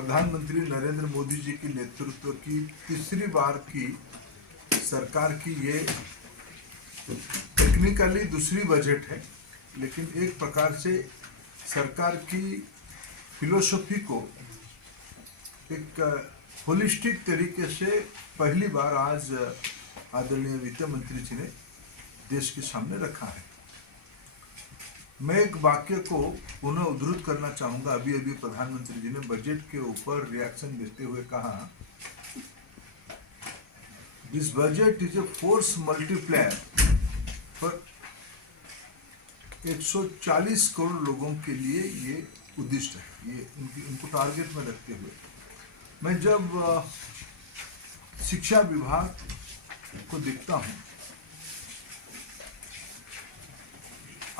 प्रधानमंत्री नरेंद्र मोदी जी के नेतृत्व की तीसरी बार की सरकार की ये टेक्निकली दूसरी बजट है, लेकिन एक प्रकार से सरकार की फिलोसफी को एक होलिस्टिक तरीके से पहली बार आज आदरणीय वित्त मंत्री जी ने देश के सामने रखा है। मैं एक वाक्य को पुनः उद्धृत करना चाहूंगा। अभी अभी प्रधानमंत्री जी ने बजट के ऊपर रिएक्शन देते हुए कहा, this budget is a force multiplier पर 140 करोड़ लोगों के लिए ये उद्दिष्ट है। ये उनको टारगेट में रखते हुए मैं जब शिक्षा विभाग को देखता हूं,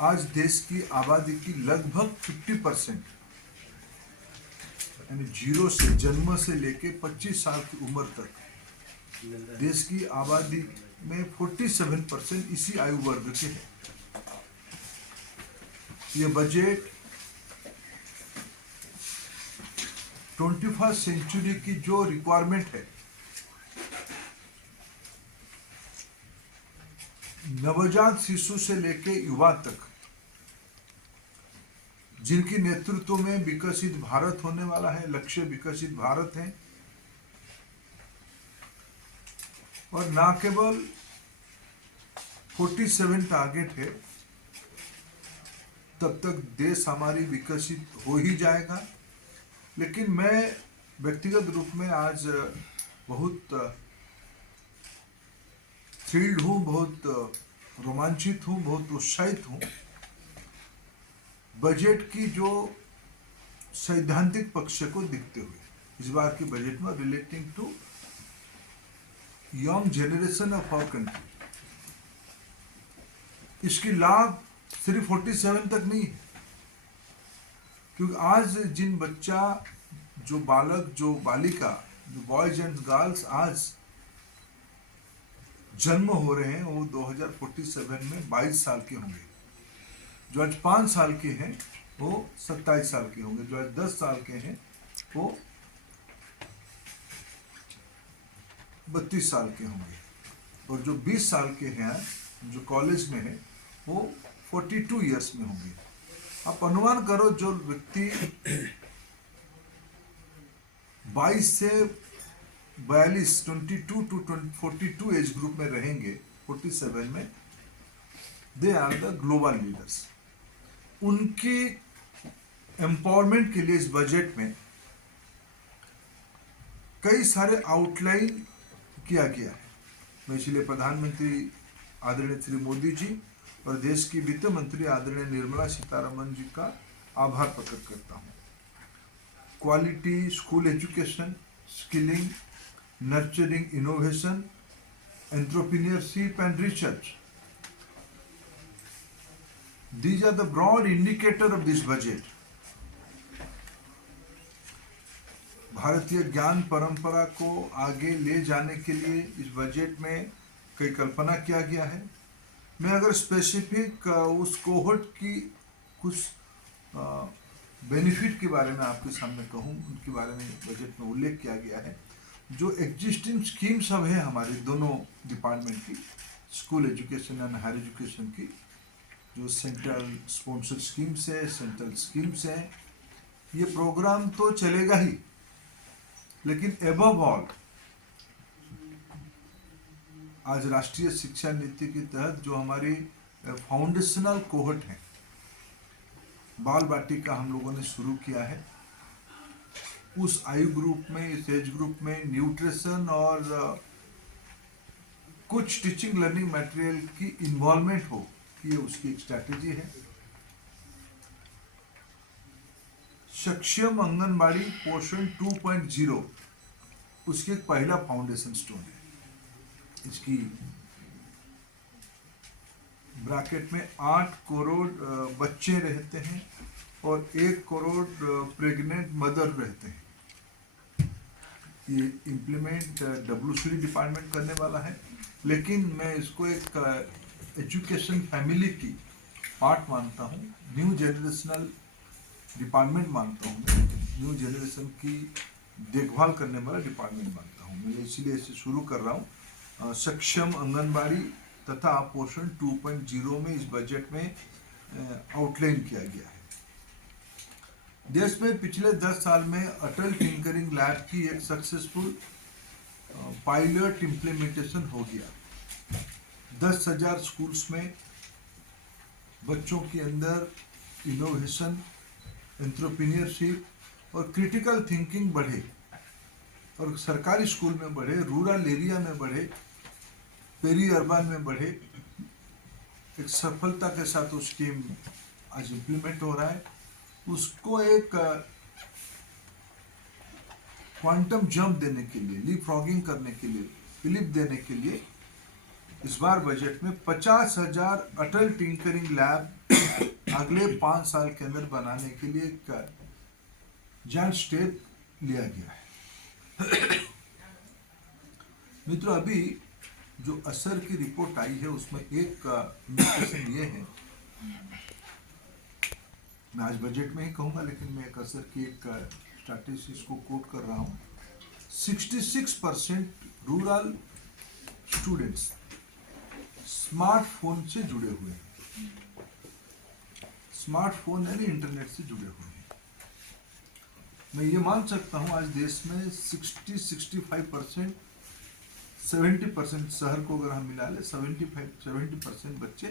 आज देश की आबादी की लगभग 50% यानी जीरो से जन्म से लेके 25 साल की उम्र तक देश की आबादी में 47% इसी आयु वर्ग के हैं। ये बजट 21st सेंचुरी की जो रिक्वायरमेंट है, नवजात शिशु से लेके युवा तक, जिनकी नेतृत्व में विकसित भारत होने वाला है, लक्ष्य विकसित भारत है, और ना केवल 47 टारगेट है, तब तक देश हमारी विकसित हो ही जाएगा। लेकिन मैं व्यक्तिगत रूप में आज बहुत थ्रिल्ड हूँ, बहुत रोमांचित हूँ, बहुत उत्साहित हूँ बजट की जो सैद्धांतिक पक्ष को देखते हुए। इस बार की बजट में relating to young generation of our country, इसकी लाभ सिर्फ 47 तक नहीं है, क्योंकि आज जिन बच्चा, जो बालक, जो बालिका, जो बॉयज एंड गर्ल्स आज जन्म हो रहे हैं, वो 2047 में 22 साल के होंगे। जो आज 5 साल के हैं वो 27 साल के होंगे। जो आज 10 साल के हैं वो 32 साल के होंगे। और जो 20 साल के हैं, जो कॉलेज में है, वो 42 ईयर्स में होंगे। आप अनुमान करो, जो व्यक्ति 22 से 42, 22 टू 42 एज ग्रुप में रहेंगे 47 में, they are the global leaders. उनकी एम्पावरमेंट के लिए इस बजट में कई सारे आउटलाइन किया गया है। मैं इसलिए प्रधानमंत्री आदरणीय श्री मोदी जी और देश की वित्त मंत्री आदरणीय निर्मला सीतारमण जी का आभार प्रकट करता हूँ। Quality school education, skilling, nurturing innovation, entrepreneurship and research, these are the broad indicator of this budget. भारतीय ज्ञान परंपरा को आगे ले जाने के लिए इस बजट में कई कल्पना किया गया है। मैं अगर स्पेसिफिक उस कोहर्ट की कुछ बेनिफिट के बारे में आपके सामने कहूँ, उनके बारे में बजट में उल्लेख किया गया है। जो एग्जिस्टिंग स्कीम सब है हमारे दोनों डिपार्टमेंट की, school education and higher education की, जो सेंट्रल स्पॉन्सर स्कीम्स है, सेंट्रल स्कीम्स हैं, ये प्रोग्राम तो चलेगा ही, लेकिन एबव ऑल आज राष्ट्रीय शिक्षा नीति के तहत जो हमारी फाउंडेशनल कोहर्ट है, बाल बाटिका हम लोगों ने शुरू किया है। उस आयु ग्रुप में, इस एज ग्रुप में न्यूट्रिशन और कुछ टीचिंग लर्निंग मटेरियल की इन्वॉल्वमेंट हो, ये उसकी एक स्ट्रैटेजी है। सक्षम आंगनबाड़ी पोषण 2.0 उसकी एक पहला फाउंडेशन स्टोन है। इसकी ब्रैकेट में 8 करोड़ बच्चे रहते हैं और 1 करोड़ प्रेग्नेंट मदर रहते हैं। ये इम्प्लीमेंट WCD डिपार्टमेंट करने वाला है, लेकिन मैं इसको एक एजुकेशन फैमिली की पार्ट मानता हूँ, न्यू जनरेशनल डिपार्टमेंट मानता हूँ। न्यू जनरेशन की देखभाल करने वाला डिपार्टमेंट मानता हूँ। मैं इसीलिए इसे शुरू कर रहा हूँ। सक्षम आंगनबाड़ी तथा पोषण 2.0 में इस बजट में आउटलाइन किया गया है। देश में पिछले 10 साल में अटल टिंकरिंग लैब की एक सक्सेसफुल पायलट इम्प्लीमेंटेशन हो गया। 10,000 स्कूल्स में बच्चों के अंदर इनोवेशन, एंटरप्रेन्योरशिप और क्रिटिकल थिंकिंग बढ़े और सरकारी स्कूल में बढ़े, रूरल एरिया में बढ़े, पेरी अर्बन में बढ़े। एक सफलता के साथ वो स्कीम आज इम्प्लीमेंट हो रहा है। उसको एक क्वांटम जंप देने के लिए, लीप फ्रॉगिंग करने के लिए, फिलिप देने के लिए इस बार बजट में 50,000 अटल टिंकरिंग लैब अगले 5 साल के अंदर बनाने के लिए एक जायंट स्टेप लिया गया है। मित्रों, अभी जो असर की रिपोर्ट आई है उसमें एक इंडिकेशन ये है, मैं आज बजट में ही कहूँगा लेकिन मैं एक असर की एक स्टैटिस्टिक्स को कोट कर रहा हूँ। 66% रूरल स्टूडेंट्स स्मार्टफोन से जुड़े हुए हैं। स्मार्टफोन यानी इंटरनेट से जुड़े हुए हैं। मैं ये मान सकता हूँ आज देश में 60-65%, 70% शहर को अगर हम मिला ले 70% बच्चे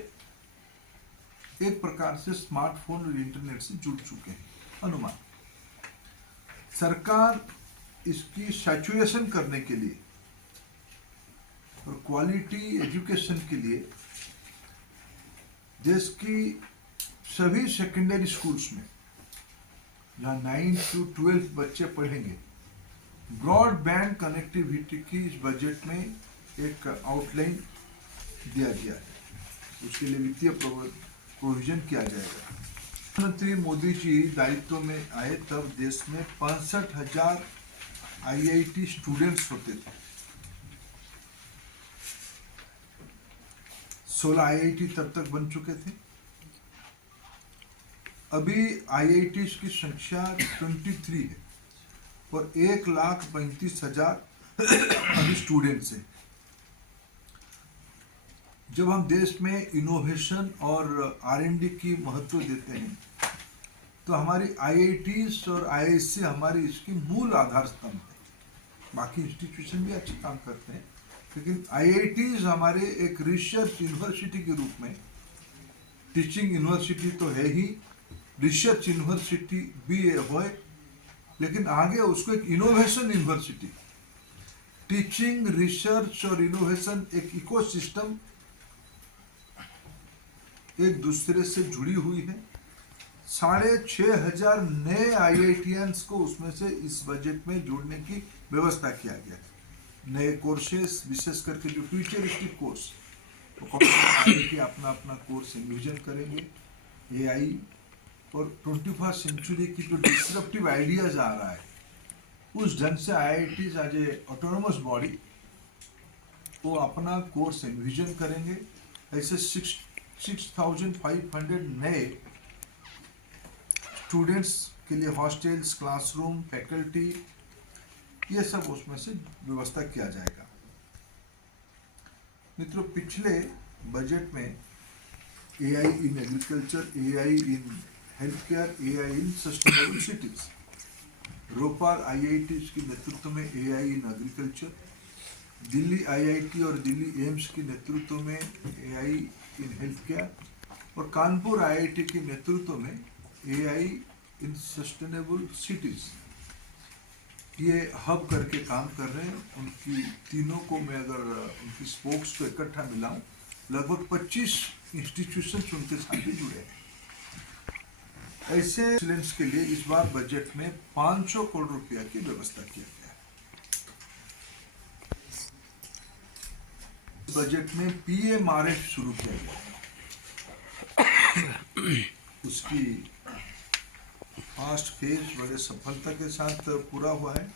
एक प्रकार से स्मार्टफोन और इंटरनेट से जुड़ चुके हैं। अनुमान सरकार इसकी सैचुरेशन करने के लिए और क्वालिटी एजुकेशन के लिए देश की सभी सेकेंडरी स्कूल्स में जहाँ 9 to 12 बच्चे पढ़ेंगे, ब्रॉडबैंड कनेक्टिविटी की इस बजट में एक आउटलाइन दिया गया है। उसके लिए वित्तीय प्रोविजन किया जाएगा। प्रधानमंत्री मोदी जी दायित्व में आए तब देश में 65,000 IIT स्टूडेंट्स होते थे। 16 IIT तब तक बन चुके थे। अभी IITs की संख्या 23 है और 1,35,000 अभी स्टूडेंट्स हैं। जब हम देश में इनोवेशन और R&D की महत्व देते हैं तो हमारी IITs और IISc हमारी इसकी मूल आधार स्तंभ है। बाकी इंस्टीट्यूशन भी अच्छे काम करते हैं लेकिन IITs हमारे एक रिसर्च यूनिवर्सिटी के रूप में, टीचिंग यूनिवर्सिटी तो है ही, रिसर्च यूनिवर्सिटी भी है, लेकिन आगे उसको एक इनोवेशन यूनिवर्सिटी, टीचिंग, रिसर्च और इनोवेशन एक इकोसिस्टम एक दूसरे से जुड़ी हुई है। 6,500 नए IITians को उसमें से इस बजट में जोड़ने की व्यवस्था किया गया है। नए कोर्सेस, विशेष करके जो फ्यूचरिस्टिक कोर्स, तो IIT अपना अपना कोर्स इन्विजन करेंगे। AI और 21st सेंचुरी की जो डिस्रप्टिव आइडियाज आ रहा है उस ढंग से IITs आज ए ऑटोनोमस बॉडी वो अपना कोर्स इन्विजन करेंगे। ऐसे 6,500 नए स्टूडेंट्स के लिए हॉस्टल्स, क्लासरूम, फैकल्टी, ये सब उसमें से व्यवस्था किया जाएगा। मित्रों, पिछले बजट में AI in agriculture, AI in health care, AI in sustainable cities, Bhopal IITs के नेतृत्व में AI in agriculture, Delhi IIT और दिल्ली एम्स के नेतृत्व में AI इन हेल्थ केयर और कानपुर IIT के नेतृत्व में AI इन सस्टेनेबल सिटीज, ये हब करके काम कर रहे हैं। उनकी तीनों को मैं अगर उनकी स्पोक्स को इकट्ठा मिलाऊं, लगभग 25 इंस्टीट्यूशंस उनके साथ भी जुड़े हैं। ऐसे एक्सीलेंस के लिए इस बार बजट में 500 करोड़ रुपया की व्यवस्था किया गया है। बजट में PMRF शुरू किया गया है। उसकी फर्स्ट फेज बड़े सफलता के साथ पूरा हुआ है।